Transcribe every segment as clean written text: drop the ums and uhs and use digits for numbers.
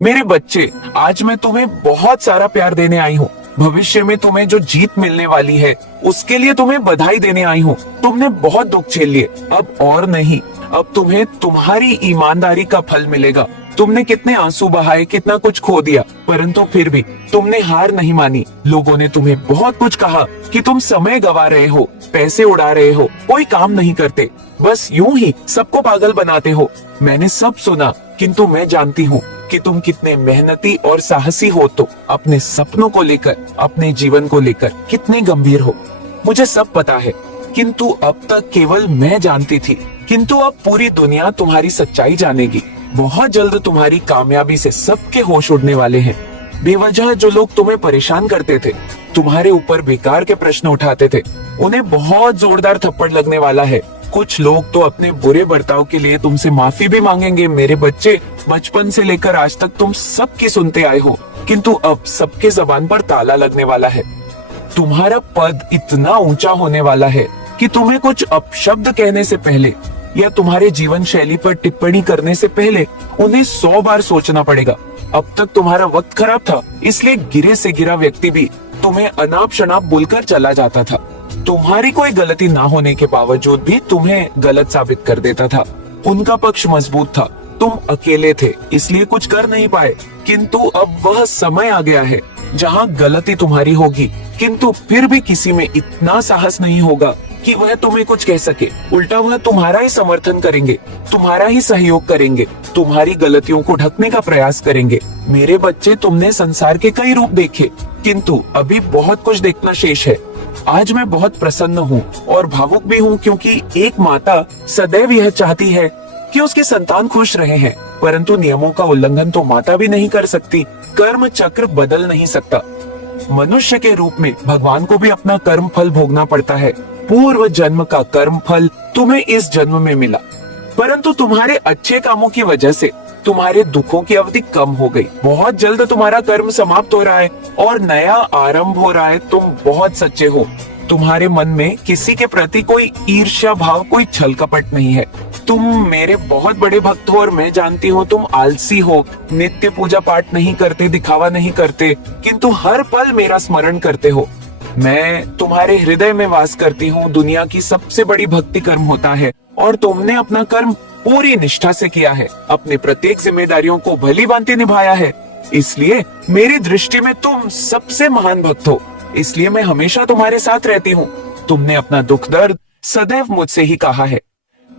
मेरे बच्चे, आज मैं तुम्हें बहुत सारा प्यार देने आई हूँ। भविष्य में तुम्हें जो जीत मिलने वाली है उसके लिए तुम्हें बधाई देने आई हूँ। तुमने बहुत दुख झेल लिए, अब और नहीं। अब तुम्हें तुम्हारी ईमानदारी का फल मिलेगा। तुमने कितने आंसू बहाए, कितना कुछ खो दिया, परंतु फिर भी तुमने हार नहीं मानी। लोगों ने तुम्हें बहुत कुछ कहा कि तुम समय गवा रहे हो, पैसे उड़ा रहे हो, कोई काम नहीं करते, बस यूं ही सबको पागल बनाते हो। मैंने सब सुना, किंतु मैं जानती हूँ कि तुम कितने मेहनती और साहसी हो। तो अपने सपनों को लेकर, अपने जीवन को लेकर कितने गंभीर हो, मुझे सब पता है। किंतु अब तक केवल मैं जानती थी, किंतु अब पूरी दुनिया तुम्हारी सच्चाई जानेगी। बहुत जल्द तुम्हारी कामयाबी से सबके होश उड़ने वाले हैं। बेवजह जो लोग तुम्हें परेशान करते थे, तुम्हारे ऊपर बेकार के प्रश्न उठाते थे, उन्हें बहुत जोरदार थप्पड़ लगने वाला है। कुछ लोग तो अपने बुरे बर्ताव के लिए तुमसे माफी भी मांगेंगे। मेरे बच्चे, बचपन से लेकर आज तक तुम सबकी सुनते आए हो, किंतु अब सबके जबान पर ताला लगने वाला है। तुम्हारा पद इतना ऊंचा होने वाला है कि तुम्हें कुछ अपशब्द कहने से पहले या तुम्हारे जीवन शैली पर टिप्पणी करने से पहले उन्हें 100 बार सोचना पड़ेगा। अब तक तुम्हारा वक्त खराब था, इसलिए गिरे से गिरा व्यक्ति भी तुम्हें अनाप शनाप बोलकर चला जाता था। तुम्हारी कोई गलती ना होने के बावजूद भी तुम्हें गलत साबित कर देता था। उनका पक्ष मजबूत था, तुम अकेले थे, इसलिए कुछ कर नहीं पाए। किंतु अब वह समय आ गया है जहाँ गलती तुम्हारी होगी, किंतु फिर भी किसी में इतना साहस नहीं होगा कि वह तुम्हें कुछ कह सके। उल्टा वह तुम्हारा ही समर्थन करेंगे, तुम्हारा ही सहयोग करेंगे, तुम्हारी गलतियों को ढकने का प्रयास करेंगे। मेरे बच्चे, तुमने संसार के कई रूप देखे, किंतु अभी बहुत कुछ देखना शेष है। आज मैं बहुत प्रसन्न हूँ और भावुक भी हूँ, क्योंकि एक माता सदैव यह चाहती है कि उसके संतान खुश रहे हैं, परंतु नियमों का उल्लंघन तो माता भी नहीं कर सकती। कर्म चक्र बदल नहीं सकता। मनुष्य के रूप में भगवान को भी अपना कर्म फल भोगना पड़ता है। पूर्व जन्म का कर्म फल तुम्हें इस जन्म में मिला, परंतु तुम्हारे अच्छे कामों की वजह से तुम्हारे दुखों की अवधि कम हो गई। बहुत जल्द तुम्हारा कर्म समाप्त हो रहा है और नया आरंभ हो रहा है। तुम बहुत सच्चे हो। तुम्हारे मन में किसी के प्रति कोई ईर्ष्या भाव, कोई छल कपट नहीं है। तुम मेरे बहुत बड़े भक्त हो और मैं जानती हूँ तुम आलसी हो, नित्य पूजा पाठ नहीं करते, दिखावा नहीं करते, किंतु हर पल मेरा स्मरण करते हो। मैं तुम्हारे हृदय में वास करती हूँ। दुनिया की सबसे बड़ी भक्ति कर्म होता है और तुमने अपना कर्म पूरी निष्ठा से किया है, अपने प्रत्येक जिम्मेदारियों को भली भांति निभाया है। इसलिए मेरी दृष्टि में तुम सबसे महान भक्त हो, इसलिए मैं हमेशा तुम्हारे साथ रहती हूँ। तुमने अपना दुख दर्द सदैव मुझसे ही कहा है।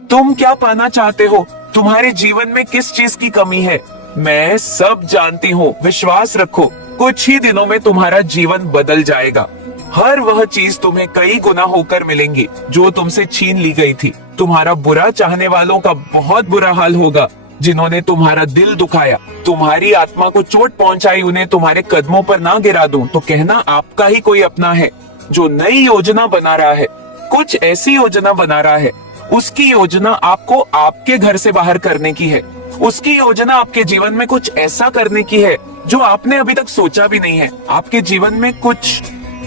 तुम क्या पाना चाहते हो, तुम्हारे जीवन में किस चीज की कमी है, मैं सब जानती हूँ। विश्वास रखो, कुछ ही दिनों में तुम्हारा जीवन बदल जाएगा। हर वह चीज तुम्हें कई गुना होकर मिलेंगी जो तुमसे छीन ली गई थी। तुम्हारा बुरा चाहने वालों का बहुत बुरा हाल होगा, जिन्होंने तुम्हारा दिल दुखाया, तुम्हारी आत्मा को चोट पहुंचाई। उन्हें तुम्हारे कदमों पर ना गिरा दूं तो कहना आपका ही कोई अपना है जो नई योजना बना रहा है, कुछ ऐसी योजना बना रहा है। उसकी योजना आपको आपके घर से बाहर करने की है। उसकी योजना आपके जीवन में कुछ ऐसा करने की है जो आपने अभी तक सोचा भी नहीं है। आपके जीवन में कुछ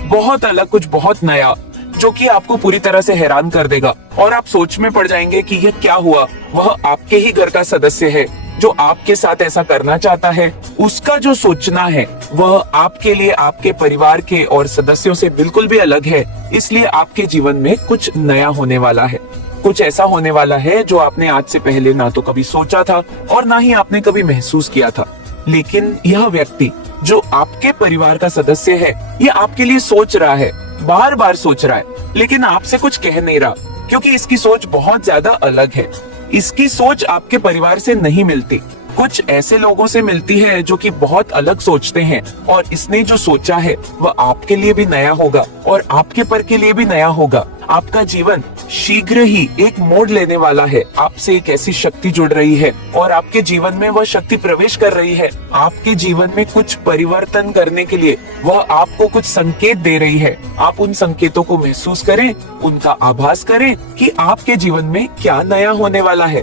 बहुत अलग, कुछ बहुत नया, जो कि आपको पूरी तरह से हैरान कर देगा और आप सोच में पड़ जाएंगे कि यह क्या हुआ। वह आपके ही घर का सदस्य है जो आपके साथ ऐसा करना चाहता है। उसका जो सोचना है वह आपके लिए, आपके परिवार के और सदस्यों से बिल्कुल भी अलग है। इसलिए आपके जीवन में कुछ नया होने वाला है, कुछ ऐसा होने वाला है जो आपने आज से पहले ना तो कभी सोचा था और ना ही आपने कभी महसूस किया था। लेकिन यह व्यक्ति जो आपके परिवार का सदस्य है, ये आपके लिए सोच रहा है, बार बार सोच रहा है, लेकिन आपसे कुछ कह नहीं रहा, क्योंकि इसकी सोच बहुत ज्यादा अलग है। इसकी सोच आपके परिवार से नहीं मिलती, कुछ ऐसे लोगों से मिलती है जो कि बहुत अलग सोचते हैं। और इसने जो सोचा है वह आपके लिए भी नया होगा और आपके पर के लिए भी नया होगा। आपका जीवन शीघ्र ही एक मोड़ लेने वाला है। आपसे एक ऐसी शक्ति जुड़ रही है और आपके जीवन में वह शक्ति प्रवेश कर रही है। आपके जीवन में कुछ परिवर्तन करने के लिए वह आपको कुछ संकेत दे रही है। आप उन संकेतों को महसूस करें, उनका आभास करें कि आपके जीवन में क्या नया होने वाला है।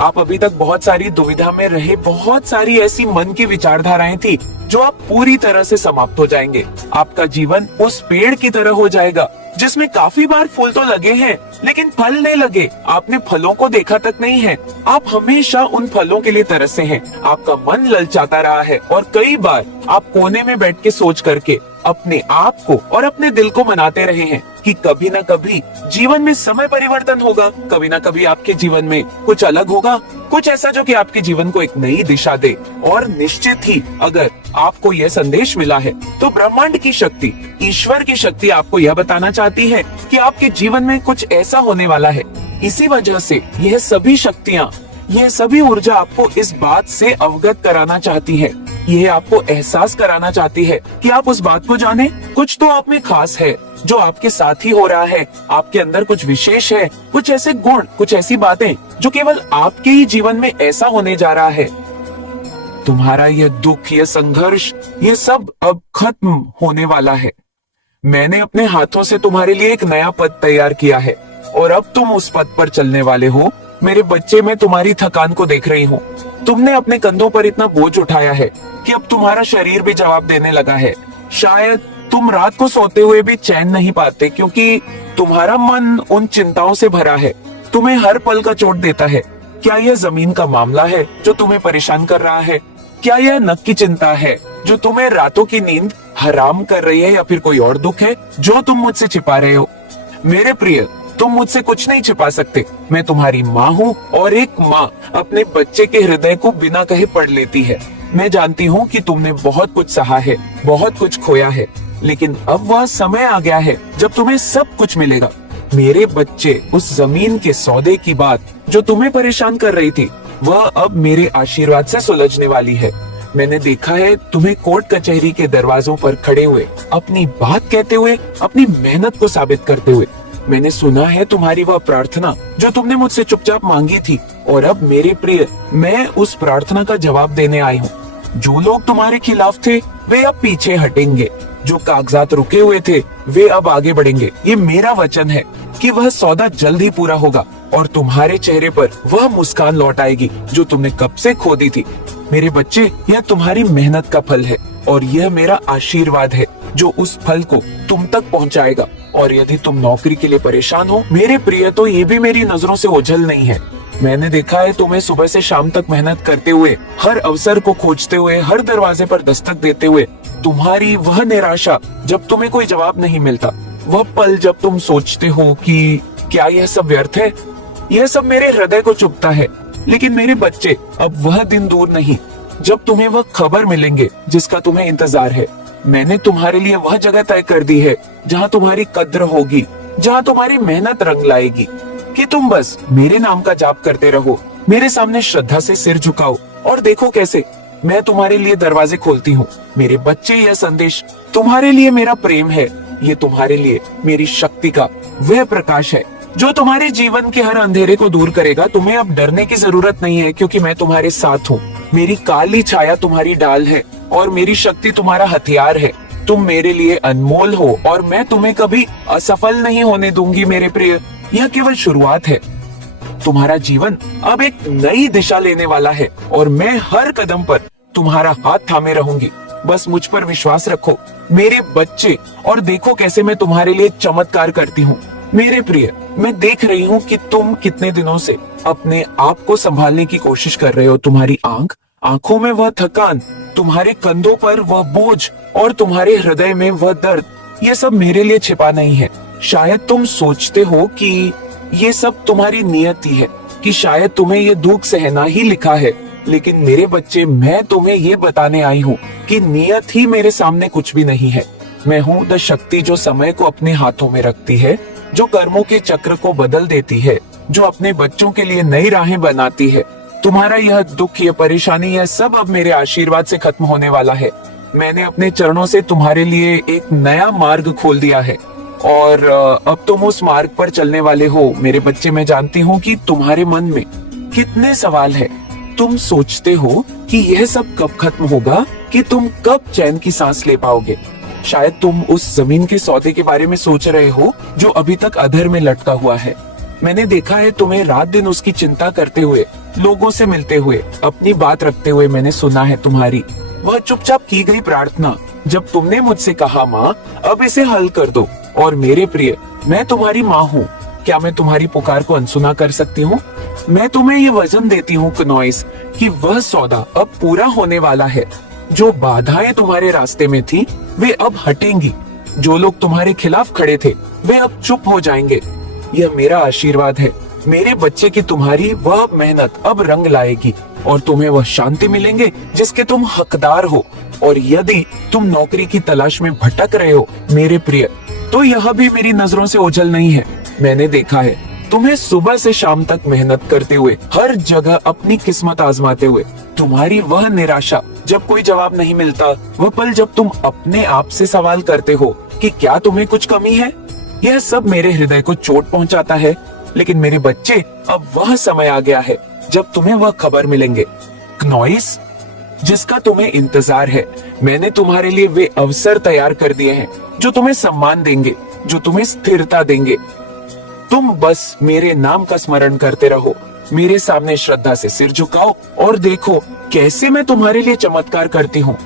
आप अभी तक बहुत सारी दुविधा में रहे, बहुत सारी ऐसी मन की विचारधाराएं थी जो आप पूरी तरह से समाप्त हो जाएंगे। आपका जीवन उस पेड़ की तरह हो जाएगा जिसमें काफी बार फूल तो लगे हैं लेकिन फल नहीं लगे। आपने फलों को देखा तक नहीं है। आप हमेशा उन फलों के लिए तरसे हैं। आपका मन ललचाता रहा है और कई बार आप कोने में बैठ के सोच करके अपने आप को और अपने दिल को मनाते रहे हैं कि कभी न कभी जीवन में समय परिवर्तन होगा, कभी न कभी आपके जीवन में कुछ अलग होगा, कुछ ऐसा जो कि आपके जीवन को एक नई दिशा दे। और निश्चित ही अगर आपको यह संदेश मिला है तो ब्रह्मांड की शक्ति, ईश्वर की शक्ति आपको यह बताना चाहती है कि आपके जीवन में कुछ ऐसा होने वाला है। इसी वजह से यह सभी शक्तियाँ, यह सभी ऊर्जा आपको इस बात से अवगत कराना चाहती है। यह आपको एहसास कराना चाहती है कि आप उस बात को जाने। कुछ तो आप में खास है जो आपके साथ ही हो रहा है। आपके अंदर कुछ विशेष है, कुछ ऐसे गुण, कुछ ऐसी बातें जो केवल आपके ही जीवन में ऐसा होने जा रहा है। तुम्हारा यह दुख, यह संघर्ष, ये सब अब खत्म होने वाला है। मैंने अपने हाथों से तुम्हारे लिए एक नया पथ तैयार किया है और अब तुम उस पथ पर चलने वाले हो। मेरे बच्चे, मैं तुम्हारी थकान को देख रही हूँ। तुमने अपने कंधों पर इतना बोझ उठाया है कि अब तुम्हारा शरीर भी जवाब देने लगा है। शायद तुम रात को सोते हुए भी चैन नहीं पाते क्योंकि तुम्हारा मन उन चिंताओं से भरा है। तुम्हें हर पल का चोट देता है। क्या यह जमीन का मामला है जो तुम्हें परेशान कर रहा है? क्या यह नक की चिंता है जो तुम्हें रातों की नींद हराम कर रही है, या फिर कोई और दुख है जो तुम मुझसे छिपा रहे हो? मेरे प्रिय, तुम मुझसे कुछ नहीं छिपा सकते। मैं तुम्हारी माँ हूँ और एक माँ अपने बच्चे के हृदय को बिना कहे पढ़ लेती है। मैं जानती हूँ कि तुमने बहुत कुछ सहा है, बहुत कुछ खोया है, लेकिन अब वह समय आ गया है जब तुम्हें सब कुछ मिलेगा। मेरे बच्चे, उस जमीन के सौदे की बात जो तुम्हें परेशान कर रही थी, वह अब मेरे आशीर्वाद से सुलझने वाली है। मैंने देखा है तुम्हें कोर्ट कचहरी के दरवाजों पर खड़े हुए, अपनी बात कहते हुए, अपनी मेहनत को साबित करते हुए। मैंने सुना है तुम्हारी वह प्रार्थना जो तुमने मुझसे चुपचाप मांगी थी, और अब मेरे प्रिय, मैं उस प्रार्थना का जवाब देने आई हूँ। जो लोग तुम्हारे खिलाफ थे वे अब पीछे हटेंगे, जो कागजात रुके हुए थे वे अब आगे बढ़ेंगे। ये मेरा वचन है कि वह सौदा जल्द ही पूरा होगा और तुम्हारे चेहरे पर वह मुस्कान लौट आएगी जो तुमने कब से खो दी थी। मेरे बच्चे, यह तुम्हारी मेहनत का फल है और यह मेरा आशीर्वाद है जो उस फल को तुम तक पहुंचाएगा। और यदि तुम नौकरी के लिए परेशान हो मेरे प्रिय, तो ये भी मेरी नजरों से ओझल नहीं है। मैंने देखा है तुम्हें सुबह से शाम तक मेहनत करते हुए, हर अवसर को खोजते हुए, हर दरवाजे पर दस्तक देते हुए। तुम्हारी वह निराशा जब तुम्हें कोई जवाब नहीं मिलता, वह पल जब तुम सोचते हो कि क्या यह सब व्यर्थ है, यह सब मेरे हृदय को चुभता है। लेकिन मेरे बच्चे, अब वह दिन दूर नहीं जब तुम्हें वह खबर मिलेंगे जिसका तुम्हें इंतजार है। मैंने तुम्हारे लिए वह जगह तय कर दी है जहाँ तुम्हारी कद्र होगी, जहाँ तुम्हारी मेहनत रंग लाएगी। कि तुम बस मेरे नाम का जाप करते रहो, मेरे सामने श्रद्धा से सिर झुकाओ और देखो कैसे मैं तुम्हारे लिए दरवाजे खोलती हूँ। मेरे बच्चे, यह संदेश तुम्हारे लिए मेरा प्रेम है। ये तुम्हारे लिए मेरी शक्ति का वह प्रकाश है जो तुम्हारे जीवन के हर अंधेरे को दूर करेगा। तुम्हें अब डरने की जरूरत नहीं है क्योंकि मैं तुम्हारे साथ हूँ। मेरी काली छाया तुम्हारी डाल है और मेरी शक्ति तुम्हारा हथियार है। तुम मेरे लिए अनमोल हो और मैं तुम्हें कभी असफल नहीं होने दूंगी मेरे प्रिय। यह केवल शुरुआत है। तुम्हारा जीवन अब एक नई दिशा लेने वाला है और मैं हर कदम पर तुम्हारा हाथ थामे रहूंगी। बस मुझ पर विश्वास रखो मेरे बच्चे, और देखो कैसे मैं तुम्हारे लिए चमत्कार करती हूँ। मेरे प्रिय, मैं देख रही हूँ कि तुम कितने दिनों से अपने आप को संभालने की कोशिश कर रहे हो। तुम्हारी आंखों में वह थकान, तुम्हारे कंधों पर वह बोझ और तुम्हारे हृदय में वह दर्द, ये सब मेरे लिए छिपा नहीं है। शायद तुम सोचते हो कि ये सब तुम्हारी नियति है, कि शायद तुम्हें ये दुख सहना ही लिखा है। लेकिन मेरे बच्चे, मैं तुम्हें ये बताने आई हूँ कि नियत ही मेरे सामने कुछ भी नहीं है। मैं हूँ द शक्ति जो समय को अपने हाथों में रखती है, जो कर्मों के चक्र को बदल देती है, जो अपने बच्चों के लिए नई राहें बनाती है। तुम्हारा यह दुख, यह परेशानी, यह सब अब मेरे आशीर्वाद से खत्म होने वाला है। मैंने अपने चरणों से तुम्हारे लिए एक नया मार्ग खोल दिया है और अब तुम उस मार्ग पर चलने वाले हो। मेरे बच्चे, मैं जानती हूँ कि तुम्हारे मन में कितने सवाल है। तुम सोचते हो कि यह सब कब खत्म होगा, कि तुम कब चैन की सांस ले पाओगे। शायद तुम उस जमीन के सौदे के बारे में सोच रहे हो जो अभी तक अधर में लटका हुआ है। मैंने देखा है तुम्हें रात दिन उसकी चिंता करते हुए, लोगों से मिलते हुए, अपनी बात रखते हुए मैंने सुना है तुम्हारी वह चुपचाप की गई प्रार्थना, जब तुमने मुझसे कहा माँ अब इसे हल कर दो। और मेरे प्रिय, मैं तुम्हारी माँ हूँ, क्या मैं तुम्हारी पुकार को अनसुना कर सकती हूँ? मैं तुम्हें ये वचन देती हूँ क्नोइस कि वह सौदा अब पूरा होने वाला है। जो बाधाएं तुम्हारे रास्ते में थी वे अब हटेंगी, जो लोग तुम्हारे खिलाफ खड़े थे वे अब चुप हो जाएंगे। यह मेरा आशीर्वाद है मेरे बच्चे की, तुम्हारी वह मेहनत अब रंग लाएगी और तुम्हें वह शांति मिलेंगे जिसके तुम हकदार हो। और यदि तुम नौकरी की तलाश में भटक रहे हो मेरे प्रिय, तो यह भी मेरी नजरों से ओझल नहीं है। मैंने देखा है तुम्हें सुबह से शाम तक मेहनत करते हुए, हर जगह अपनी किस्मत आजमाते हुए। तुम्हारी वह निराशा जब कोई जवाब नहीं मिलता, वह पल जब तुम अपने आप से सवाल करते हो कि क्या तुम्हें कुछ कमी है, यह सब मेरे हृदय को चोट पहुंचाता है। लेकिन मेरे बच्चे, अब वह समय आ गया है जब तुम्हें वह खबर मिलेंगे क्नोइस, जिसका तुम्हें इंतजार है। मैंने तुम्हारे लिए वे अवसर तैयार कर दिए हैं जो तुम्हें सम्मान देंगे, जो तुम्हें स्थिरता देंगे। तुम बस मेरे नाम का स्मरण करते रहो, मेरे सामने श्रद्धा से सिर झुकाओ और देखो कैसे मैं तुम्हारे लिए चमत्कार करती हूँ।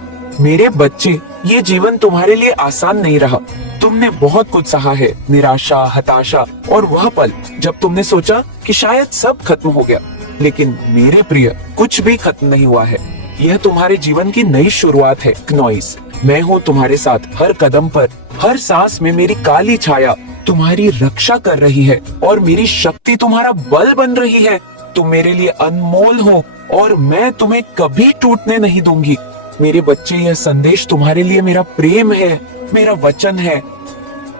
मेरे बच्चे, ये जीवन तुम्हारे लिए आसान नहीं रहा। तुमने बहुत कुछ सहा है, निराशा, हताशा और वह पल जब तुमने सोचा कि शायद सब खत्म हो गया। लेकिन मेरे प्रिय, कुछ भी खत्म नहीं हुआ है। यह तुम्हारे जीवन की नई शुरुआत है क्नोइस। मैं हूँ तुम्हारे साथ हर कदम पर, हर सांस में मेरी काली छाया तुम्हारी रक्षा कर रही है और मेरी शक्ति तुम्हारा बल बन रही है। तुम मेरे लिए अनमोल हो और मैं तुम्हें कभी टूटने नहीं दूंगी। मेरे बच्चे, यह संदेश तुम्हारे लिए मेरा प्रेम है, मेरा वचन है।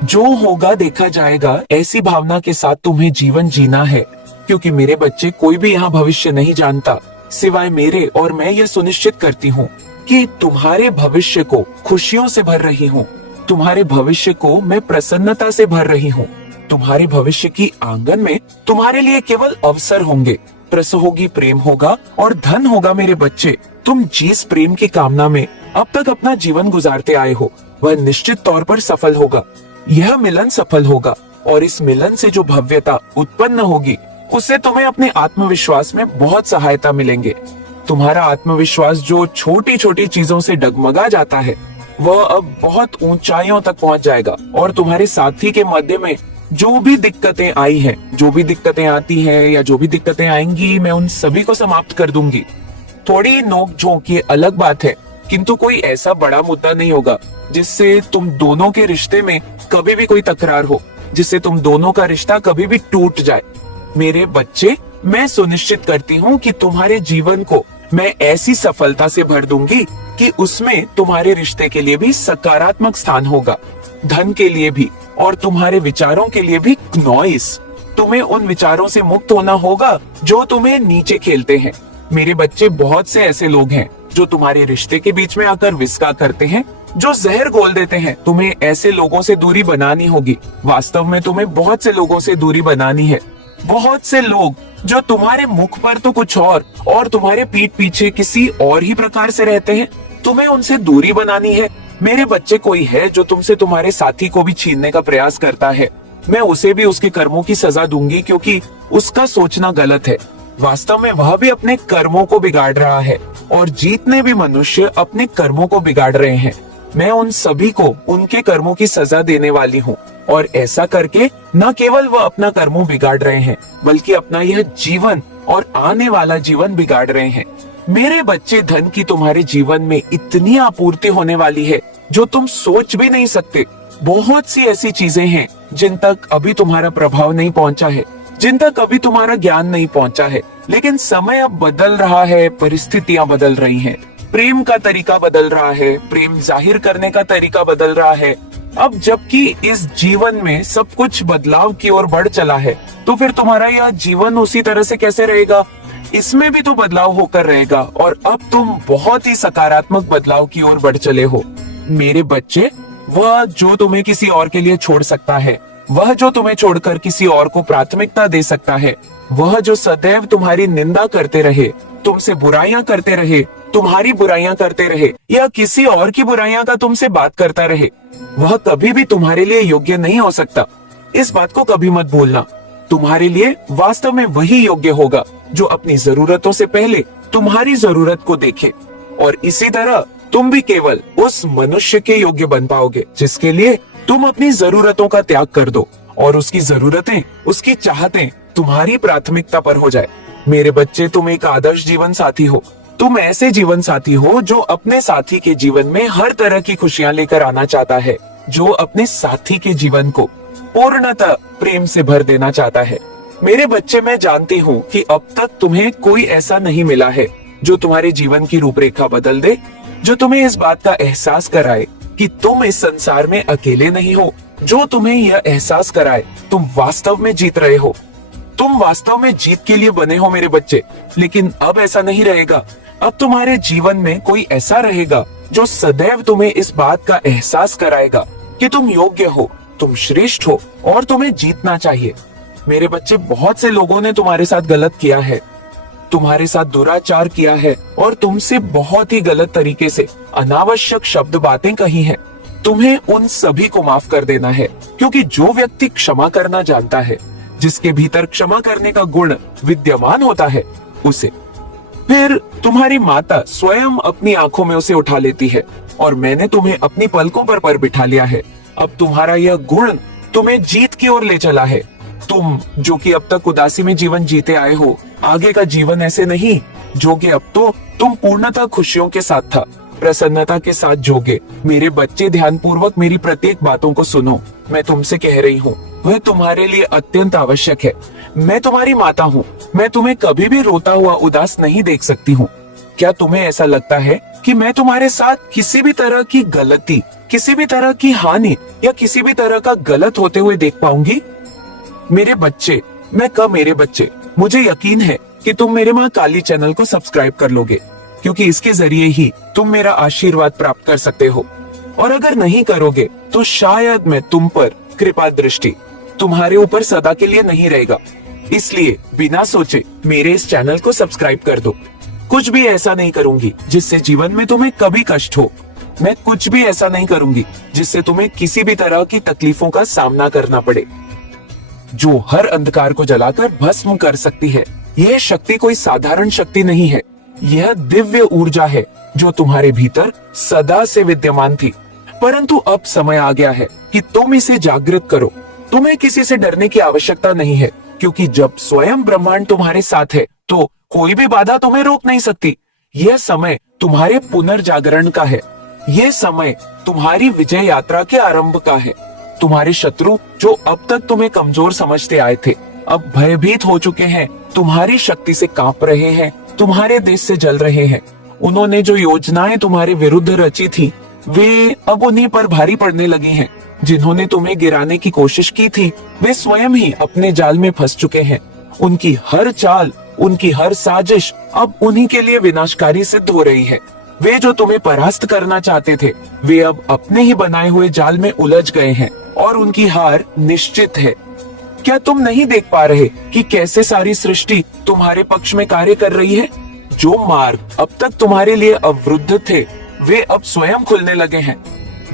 जो होगा देखा जाएगा, ऐसी भावना के साथ तुम्हें जीवन जीना है, क्योंकि मेरे बच्चे, कोई भी यहाँ भविष्य नहीं जानता सिवाय मेरे। और मैं ये सुनिश्चित करती हूँ कि तुम्हारे भविष्य को खुशियों से भर रही हूँ, तुम्हारे भविष्य को मैं प्रसन्नता से भर रही हूँ। तुम्हारे भविष्य की आंगन में तुम्हारे लिए केवल अवसर होंगे, प्रसव होगी, प्रेम होगा और धन होगा। मेरे बच्चे, तुम जिस प्रेम की कामना में अब तक अपना जीवन गुजारते आए हो, वह निश्चित तौर पर सफल होगा। यह मिलन सफल होगा और इस मिलन से जो भव्यता उत्पन्न होगी, उससे तुम्हें अपने आत्मविश्वास में बहुत सहायता मिलेंगे। तुम्हारा आत्मविश्वास जो छोटी छोटी चीजों से डगमगा जाता है, वह अब बहुत ऊंचाइयों तक पहुंच जाएगा। और तुम्हारे साथी के मध्य में जो भी दिक्कतें आई हैं, जो भी दिक्कतें आती हैं या जो भी दिक्कतें आएंगी, मैं उन सभी को समाप्त कर दूंगी। थोड़ी नोक झोंक ये अलग बात है, किंतु कोई ऐसा बड़ा मुद्दा नहीं होगा जिससे तुम दोनों के रिश्ते में कभी भी कोई तकरार हो, जिससे तुम दोनों का रिश्ता कभी भी टूट जाए। मेरे बच्चे, मैं सुनिश्चित करती हूँ कि तुम्हारे जीवन को मैं ऐसी सफलता से भर दूंगी कि उसमें तुम्हारे रिश्ते के लिए भी सकारात्मक स्थान होगा, धन के लिए भी और तुम्हारे विचारों के लिए भी क्नोइस। तुम्हें उन विचारों से मुक्त होना होगा जो तुम्हें नीचे खेलते हैं। मेरे बच्चे, बहुत से ऐसे लोग हैं जो तुम्हारे रिश्ते के बीच में आकर विस्का करते हैं, जो जहर घोल देते हैं। तुम्हें ऐसे लोगों से दूरी बनानी होगी। वास्तव में तुम्हें बहुत से लोगों से दूरी बनानी है। बहुत से लोग जो तुम्हारे मुख पर तो कुछ और तुम्हारे पीठ पीछे किसी और ही प्रकार से रहते हैं, तुम्हें उनसे दूरी बनानी है। मेरे बच्चे, कोई है जो तुमसे तुम्हारे साथी को भी छीनने का प्रयास करता है, मैं उसे भी उसके कर्मों की सजा दूंगी, क्योंकि उसका सोचना गलत है। वास्तव में वह भी अपने कर्मों को बिगाड़ रहा है और जितने भी मनुष्य अपने कर्मों को बिगाड़ रहे हैं, मैं उन सभी को उनके कर्मों की सजा देने वाली हूँ। और ऐसा करके न केवल वह अपना कर्मों बिगाड़ रहे हैं, बल्कि अपना यह जीवन और आने वाला जीवन बिगाड़ रहे हैं। मेरे बच्चे, धन की तुम्हारे जीवन में इतनी आपूर्ति होने वाली है जो तुम सोच भी नहीं सकते। बहुत सी ऐसी चीजें हैं जिन तक अभी तुम्हारा प्रभाव नहीं पहुंचा है, जिन तक अभी तुम्हारा ज्ञान नहीं पहुंचा है। लेकिन समय अब बदल रहा है, परिस्थितियां बदल रही हैं, प्रेम का तरीका बदल रहा है, प्रेम जाहिर करने का तरीका बदल रहा है। अब जबकि इस जीवन में सब कुछ बदलाव की ओर बढ़ चला है, तो फिर तुम्हारा यह जीवन उसी तरह से कैसे रहेगा? इसमें भी तो बदलाव होकर रहेगा। और अब तुम बहुत ही सकारात्मक बदलाव की ओर बढ़ चले हो। मेरे बच्चे, वह जो तुम्हें किसी और के लिए छोड़ सकता है, वह जो तुम्हें छोड़कर किसी और को प्राथमिकता दे सकता है, वह जो सदैव तुम्हारी निंदा करते रहे, तुमसे बुराइयां करते रहे, तुम्हारी बुराइयां करते रहे या किसी और की बुराइयां का तुमसे बात करता रहे, वह कभी भी तुम्हारे लिए योग्य नहीं हो सकता। इस बात को कभी मत भूलना। तुम्हारे लिए वास्तव में वही योग्य होगा जो अपनी जरूरतों से पहले तुम्हारी जरूरत को देखे। और इसी तरह तुम भी केवल उस मनुष्य के योग्य बन पाओगे जिसके लिए तुम अपनी जरूरतों का त्याग कर दो और उसकी जरूरतें, उसकी चाहतें तुम्हारी प्राथमिकता पर हो जाए। मेरे बच्चे, तुम एक आदर्श जीवन साथी हो। तुम ऐसे जीवन साथी हो जो अपने साथी के जीवन में हर तरह की खुशियां लेकर आना चाहता है, जो अपने साथी के जीवन को पूर्णतः प्रेम से भर देना चाहता है। मेरे बच्चे, मैं जानती हूँ कि अब तक तुम्हें कोई ऐसा नहीं मिला है जो तुम्हारे जीवन की रूपरेखा बदल दे, जो तुम्हें इस बात का एहसास कराए कि तुम इस संसार में अकेले नहीं हो, जो तुम्हें यह एहसास कराए तुम वास्तव में जीत रहे हो। तुम वास्तव में जीत के लिए बने हो मेरे बच्चे। लेकिन अब ऐसा नहीं रहेगा। अब तुम्हारे जीवन में कोई ऐसा रहेगा जो सदैव तुम्हें इस बात का एहसास कराएगा कि तुम योग्य हो, तुम श्रेष्ठ हो और तुम्हें जीतना चाहिए। मेरे बच्चे, बहुत से लोगों ने तुम्हारे साथ गलत किया है, तुम्हारे साथ दुराचार किया है और तुमसे बहुत ही गलत तरीके से अनावश्यक शब्द बातें कही हैं। तुम्हें उन सभी को माफ कर देना है, क्योंकि जो व्यक्ति क्षमा करना जानता है, जिसके भीतर क्षमा करने का गुण विद्यमान होता है, उसे फिर तुम्हारी माता स्वयं अपनी आंखों में उसे उठा लेती है और मैंने तुम्हें अपनी पलकों पर बिठा लिया है। अब तुम्हारा यह गुण तुम्हें जीत की ओर ले चला है। तुम जो कि अब तक उदासी में जीवन जीते आए हो, आगे का जीवन ऐसे नहीं जो कि अब तो तुम पूर्णतः खुशियों के साथ था, प्रसन्नता के साथ जोगे। मेरे बच्चे, ध्यान पूर्वक मेरी प्रत्येक बातों को सुनो। मैं तुमसे कह रही हूँ, वह तुम्हारे लिए अत्यंत आवश्यक है। मैं तुम्हारी माता हूँ। मैं तुम्हें कभी भी रोता हुआ उदास नहीं देख सकती हूँ। क्या तुम्हें ऐसा लगता है कि मैं तुम्हारे साथ किसी भी तरह की गलती, किसी भी तरह की हानि या किसी भी तरह का गलत होते हुए देख पाऊंगी? मेरे बच्चे, मेरे बच्चे, मुझे यकीन है कि तुम मेरे माँ काली चैनल को सब्सक्राइब कर लोगे, क्योंकि इसके जरिए ही तुम मेरा आशीर्वाद प्राप्त कर सकते हो। और अगर नहीं करोगे तो शायद मैं तुम पर कृपा दृष्टि तुम्हारे ऊपर सदा के लिए नहीं रहेगा। इसलिए बिना सोचे मेरे इस चैनल को सब्सक्राइब कर दो। कुछ भी ऐसा नहीं करूंगी जिससे जीवन में तुम्हें कभी कष्ट हो। मैं कुछ भी ऐसा नहीं करूंगी जिससे तुम्हें किसी भी तरह की तकलीफों का सामना करना पड़े। जो हर अंधकार को जलाकर भस्म कर सकती है, यह शक्ति कोई साधारण शक्ति नहीं है। यह दिव्य ऊर्जा है जो तुम्हारे भीतर सदा से विद्यमान थी, परंतु अब समय आ गया है कि तुम इसे जागृत करो। तुम्हें किसी से डरने की आवश्यकता नहीं है, क्योंकि जब स्वयं ब्रह्मांड तुम्हारे साथ है तो कोई भी बाधा तुम्हें रोक नहीं सकती। यह समय तुम्हारे पुनर्जागरण का है। यह समय तुम्हारी विजय यात्रा के आरंभ का है। तुम्हारे शत्रु जो अब तक तुम्हें कमजोर समझते आए थे, अब भयभीत हो चुके हैं, तुम्हारी शक्ति से कांप रहे हैं, तुम्हारे देश से जल रहे हैं। उन्होंने जो योजनाएं तुम्हारे विरुद्ध रची थी, वे अब उन्हीं पर भारी पड़ने लगी हैं। जिन्होंने तुम्हें गिराने की कोशिश की थी, वे स्वयं ही अपने जाल में फंस चुके हैं। उनकी हर चाल, उनकी हर साजिश अब उन्हीं के लिए विनाशकारी सिद्ध हो रही है। वे जो तुम्हें परास्त करना चाहते थे, वे अब अपने ही बनाए हुए जाल में उलझ गए हैं और उनकी हार निश्चित है। क्या तुम नहीं देख पा रहे कि कैसे सारी सृष्टि तुम्हारे पक्ष में कार्य कर रही है? जो मार्ग अब तक तुम्हारे लिए अवरुद्ध थे, वे अब स्वयं खुलने लगे हैं।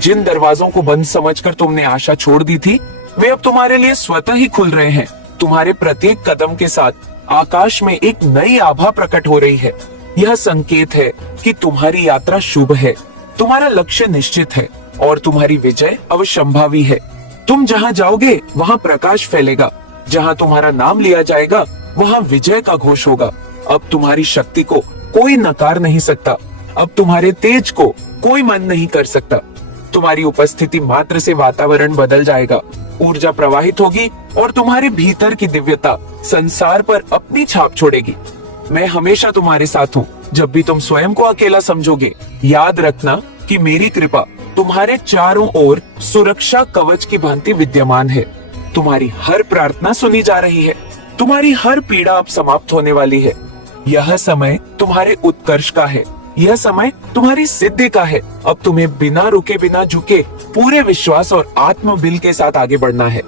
जिन दरवाजों को बंद समझकर तुमने आशा छोड़ दी थी, वे अब तुम्हारे लिए स्वतः ही खुल रहे हैं। तुम्हारे प्रत्येक कदम के साथ आकाश में एक नई आभा प्रकट हो रही है। यह संकेत है कि तुम्हारी यात्रा शुभ है, तुम्हारा लक्ष्य निश्चित है और तुम्हारी विजय अवश्यंभावी है। तुम जहाँ जाओगे वहाँ प्रकाश फैलेगा। जहाँ तुम्हारा नाम लिया जाएगा वहाँ विजय का घोष होगा। अब तुम्हारी शक्ति को कोई नकार नहीं सकता। अब तुम्हारे तेज को कोई मन नहीं कर सकता। तुम्हारी उपस्थिति मात्र से वातावरण बदल जाएगा, ऊर्जा प्रवाहित होगी और तुम्हारे भीतर की दिव्यता संसार पर अपनी छाप छोड़ेगी। मैं हमेशा तुम्हारे साथ हूँ जब भी तुम स्वयं को अकेला समझोगे। याद रखना कि मेरी कृपा तुम्हारे चारों ओर सुरक्षा कवच की भांति विद्यमान है। तुम्हारी हर प्रार्थना सुनी जा रही है। तुम्हारी हर पीड़ा अब समाप्त होने वाली है। यह समय तुम्हारे उत्कर्ष का है। यह समय तुम्हारी सिद्धि का है। अब तुम्हें बिना रुके बिना झुके पूरे विश्वास और आत्मबल के साथ आगे बढ़ना है।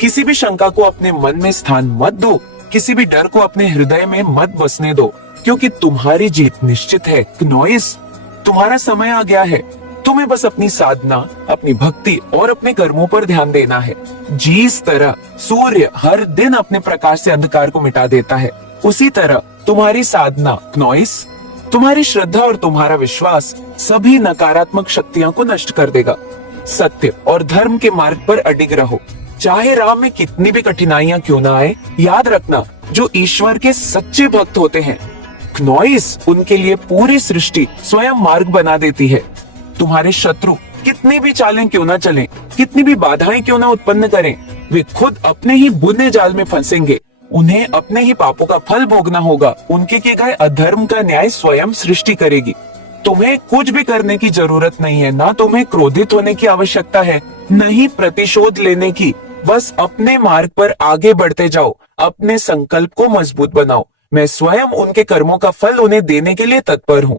किसी भी शंका को अपने मन में स्थान मत दो। किसी भी डर को अपने हृदय में मत बसने दो, क्योंकि तुम्हारी जीत निश्चित है। नॉइस, तुम्हारा समय आ गया है। तुम्हें बस अपनी साधना, अपनी भक्ति और अपने कर्मों पर ध्यान देना है। जिस तरह सूर्य हर दिन अपने प्रकाश से अंधकार को मिटा देता है, उसी तरह तुम्हारी साधना क्नोइस, तुम्हारी श्रद्धा और तुम्हारा विश्वास सभी नकारात्मक शक्तियों को नष्ट कर देगा। सत्य और धर्म के मार्ग पर अडिग रहो, चाहे राह में कितनी भी कठिनाइयां क्यों ना आए। याद रखना, जो ईश्वर के सच्चे भक्त होते हैं क्नोइस, उनके लिए पूरी सृष्टि स्वयं मार्ग बना देती है। तुम्हारे शत्रु कितनी भी चालें क्यों ना चलें, कितनी भी बाधाएं क्यों ना उत्पन्न करें, वे खुद अपने ही बुने जाल में फंसेंगे। उन्हें अपने ही पापों का फल भोगना होगा। उनके किए गए अधर्म का न्याय स्वयं सृष्टि करेगी। तुम्हें कुछ भी करने की जरूरत नहीं है, ना तुम्हें क्रोधित होने की आवश्यकता है, नहीं प्रतिशोध लेने की। बस अपने मार्ग पर आगे बढ़ते जाओ, अपने संकल्प को मजबूत बनाओ। मैं स्वयं उनके कर्मों का फल उन्हें देने के लिए तत्पर हूँ।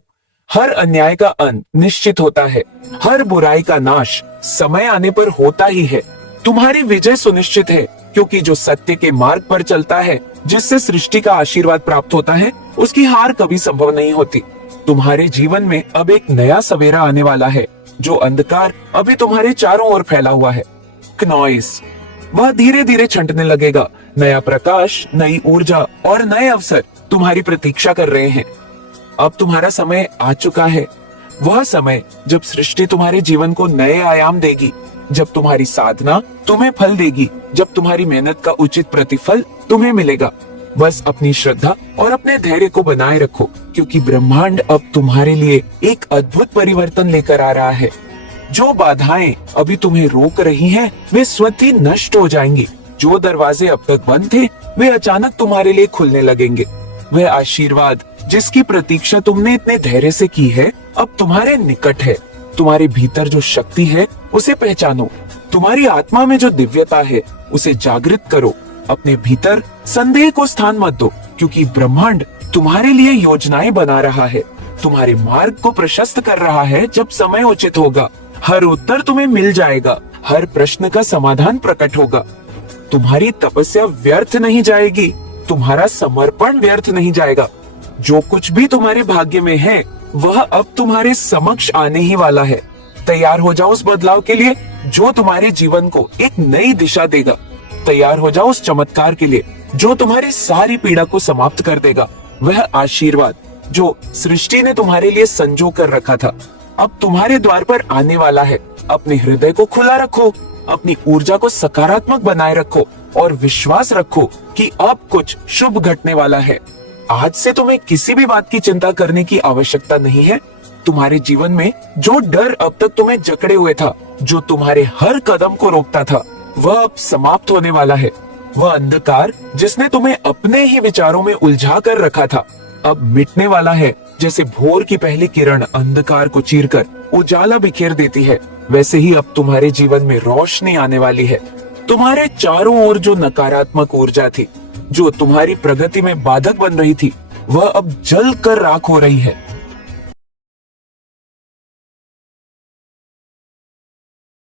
हर अन्याय का अंत निश्चित होता है, हर बुराई का नाश समय आने पर होता ही है। तुम्हारी विजय सुनिश्चित है, क्योंकि जो सत्य के मार्ग पर चलता है, जिससे सृष्टि का आशीर्वाद प्राप्त होता है, उसकी हार कभी संभव नहीं होती। तुम्हारे जीवन में अब एक नया सवेरा आने वाला है। जो अंधकार अभी तुम्हारे चारों ओर फैला हुआ है क्नोइस, वह धीरे धीरे छंटने लगेगा। नया प्रकाश, नई ऊर्जा और नए अवसर तुम्हारी प्रतीक्षा कर रहे हैं। अब तुम्हारा समय आ चुका है, वह समय जब सृष्टि तुम्हारे जीवन को नए आयाम देगी, जब तुम्हारी साधना तुम्हें फल देगी, जब तुम्हारी मेहनत का उचित प्रतिफल तुम्हें मिलेगा। बस अपनी श्रद्धा और अपने धैर्य को बनाए रखो, क्योंकि ब्रह्मांड अब तुम्हारे लिए एक अद्भुत परिवर्तन लेकर आ रहा है। जो बाधाएं अभी तुम्हें रोक रही हैं, वे स्वतः ही नष्ट हो जाएंगी। जो दरवाजे अब तक बंद थे, वे अचानक तुम्हारे लिए खुलने लगेंगे। वह आशीर्वाद जिसकी प्रतीक्षा तुमने इतने धैर्य से की है, अब तुम्हारे निकट है। तुम्हारे भीतर जो शक्ति है, उसे पहचानो। तुम्हारी आत्मा में जो दिव्यता है, उसे जागृत करो। अपने भीतर संदेह को स्थान मत दो, क्योंकि ब्रह्मांड तुम्हारे लिए योजनाएं बना रहा है, तुम्हारे मार्ग को प्रशस्त कर रहा है। जब समय उचित होगा, हर उत्तर तुम्हें मिल जाएगा, हर प्रश्न का समाधान प्रकट होगा। तुम्हारी तपस्या व्यर्थ नहीं जाएगी, तुम्हारा समर्पण व्यर्थ नहीं जाएगा। जो कुछ भी तुम्हारे भाग्य में है, वह अब तुम्हारे समक्ष आने ही वाला है। तैयार हो जाओ उस बदलाव के लिए जो तुम्हारे जीवन को एक नई दिशा देगा। तैयार हो जाओ उस चमत्कार के लिए जो तुम्हारी सारी पीड़ा को समाप्त कर देगा। वह आशीर्वाद जो सृष्टि ने तुम्हारे लिए संजो कर रखा था, अब तुम्हारे द्वार पर आने वाला है। अपने हृदय को खुला रखो, अपनी ऊर्जा को सकारात्मक बनाए रखो और विश्वास रखो कि अब कुछ शुभ घटने वाला है। आज से तुम्हें किसी भी बात की चिंता करने की आवश्यकता नहीं है। तुम्हारे जीवन में जो डर अब तक तुम्हें जकड़े हुए था, जो तुम्हारे हर कदम को रोकता था, वह अब समाप्त होने वाला है। वह अंधकार जिसने तुम्हें अपने ही विचारों में उलझा कर रखा था, अब मिटने वाला है। जैसे भोर की पहली किरण अंधकार को चीरकर उजाला बिखेर देती है, वैसे ही अब तुम्हारे जीवन में रोशनी आने वाली है। तुम्हारे चारों ओर जो नकारात्मक ऊर्जा थी, जो तुम्हारी प्रगति में बाधक बन रही थी, वह अब जल कर राख हो रही है।